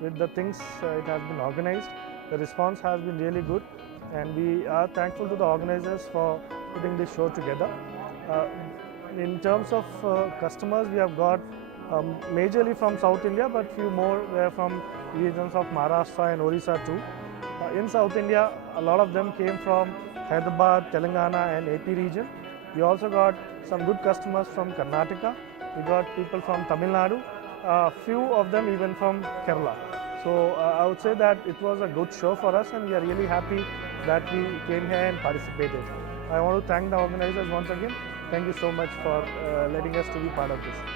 with the things it has been organized. The response has been really good, and we are thankful to the organizers for putting this show together. In terms of customers, we have got majorly from South India, but few more were from regions of Maharashtra and Orissa too. In South India, a lot of them came from Hyderabad, Telangana and AP region. We also got some good customers from Karnataka. We got people from Tamil Nadu, few of them even from Kerala. So I would say that it was a good show for us, and we are really happy that we came here and participated. I want to thank the organizers once again. Thank you so much for letting us to be part of this.